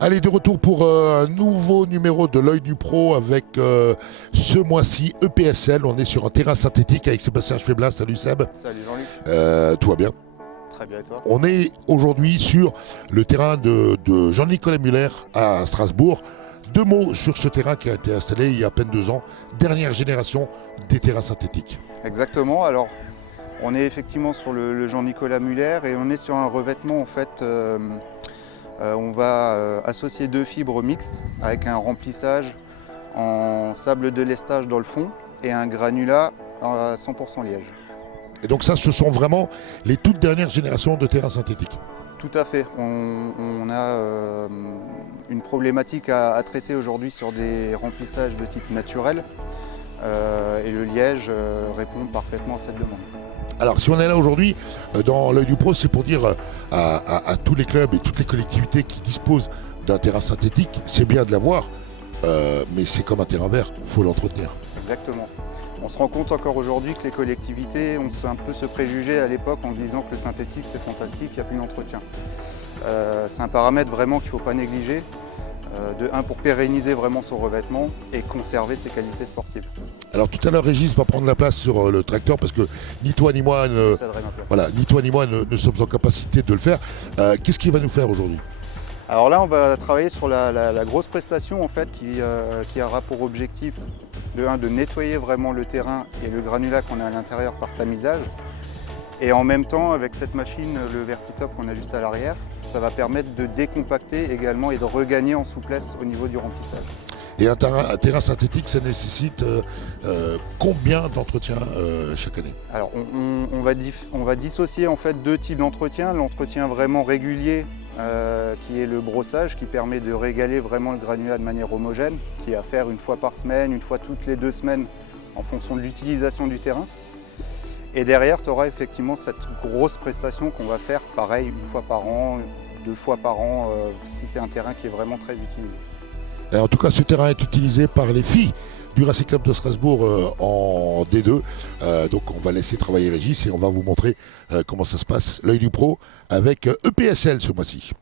Allez, de retour pour un nouveau numéro de l'œil du pro avec ce mois-ci EPSL. On est sur un terrain synthétique avec Sébastien Schwebla. Salut Seb. Salut Jean-Luc. Tout va bien? Très bien et toi? On est aujourd'hui sur le terrain de Jean-Nicolas Muller à Strasbourg. Deux mots sur ce terrain qui a été installé il y a à peine 2 ans. Dernière génération des terrains synthétiques. Exactement. Alors, on est effectivement sur le Jean-Nicolas Muller et on est sur un revêtement en fait. On va associer 2 fibres mixtes avec un remplissage en sable de lestage dans le fond et un granulat à 100% liège. Et donc ça, ce sont vraiment les toutes dernières générations de terrains synthétiques. Tout à fait. On a une problématique à traiter aujourd'hui sur des remplissages de type naturel et le liège répond parfaitement à cette demande. Alors si on est là aujourd'hui dans l'œil du pro, c'est pour dire à tous les clubs et toutes les collectivités qui disposent d'un terrain synthétique, c'est bien de l'avoir, mais c'est comme un terrain vert, il faut l'entretenir. Exactement. On se rend compte encore aujourd'hui que les collectivités ont un peu ce préjugé à l'époque en se disant que le synthétique c'est fantastique, il n'y a plus d'entretien. C'est un paramètre vraiment qu'il ne faut pas négliger, de un pour pérenniser vraiment son revêtement et conserver ses qualités sportives. Alors tout à l'heure Régis va prendre la place sur le tracteur parce que ni toi ni moi ne sommes en capacité de le faire. Qu'est-ce qu'il va nous faire aujourd'hui? Alors là on va travailler sur la grosse prestation en fait qui aura pour objectif de nettoyer vraiment le terrain et le granulat qu'on a à l'intérieur par tamisage. Et en même temps, avec cette machine, le Vertitop qu'on a juste à l'arrière, ça va permettre de décompacter également et de regagner en souplesse au niveau du remplissage. Et un terrain synthétique, ça nécessite combien d'entretien chaque année? Alors on va dissocier en fait 2 types d'entretien. L'entretien vraiment régulier, qui est le brossage, qui permet de régaler vraiment le granulat de manière homogène, qui est à faire une fois par semaine, une fois toutes les 2 semaines, en fonction de l'utilisation du terrain. Et derrière, tu auras effectivement cette grosse prestation qu'on va faire, pareil, une fois par an, 2 fois par an, si c'est un terrain qui est vraiment très utilisé. Et en tout cas, ce terrain est utilisé par les filles du Racing Club de Strasbourg en D2. Donc on va laisser travailler Régis et on va vous montrer comment ça se passe, l'œil du pro, avec EPSL ce mois-ci.